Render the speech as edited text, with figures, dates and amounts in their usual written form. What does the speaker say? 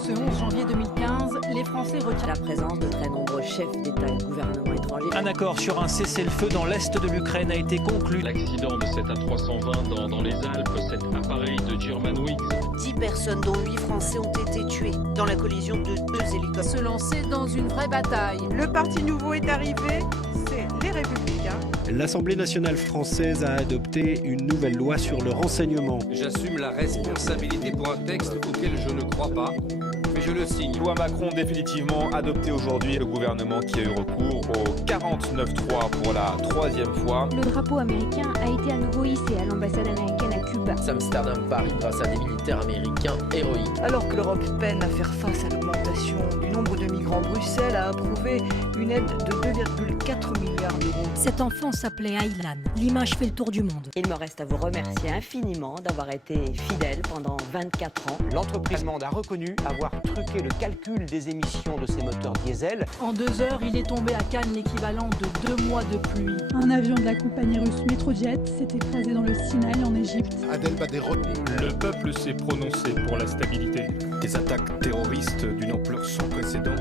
ce 11 janvier 2015, les Français retirent la présence de très nombreux chefs d'État et de gouvernement étrangers. Un accord sur un cessez-le-feu dans l'est de l'Ukraine a été conclu. L'accident de cet A320 dans les Alpes, cet appareil de Germanwings. 10 personnes, dont 8 Français, ont été tuées dans la collision de 2 hélicoptères. se lancer dans une vraie bataille. Le Parti nouveau est arrivé, c'est les Républicains. L'Assemblée nationale française a adopté une nouvelle loi sur le renseignement. J'assume la responsabilité pour un texte auquel je ne crois pas, mais je le signe. Loi Macron définitivement adoptée aujourd'hui. Le gouvernement qui a eu recours au 49.3 pour la troisième fois. Le drapeau américain a été à nouveau hissé à l'ambassade américaine à Cuba. Amsterdam-Paris grâce à des militaires américains héroïques. Alors que l'Europe peine à faire face à l'augmentation du nombre de migrants, Bruxelles a approuvé une aide de 2,4 milliards d'euros. Cet enfant s'appelait Aylan. L'image fait le tour du monde. Il me reste à vous remercier infiniment d'avoir été fidèle pendant 24 ans. L'entreprise allemande a reconnu avoir truqué le calcul des émissions de ses moteurs diesel. En 2 heures, il est tombé à Cannes l'équivalent de 2 mois de pluie. Un avion de la compagnie russe Metrojet s'est écrasé dans le Sinaï en Égypte. Le peuple s'est prononcé pour la stabilité. Des attaques terroristes d'une ampleur sans précédent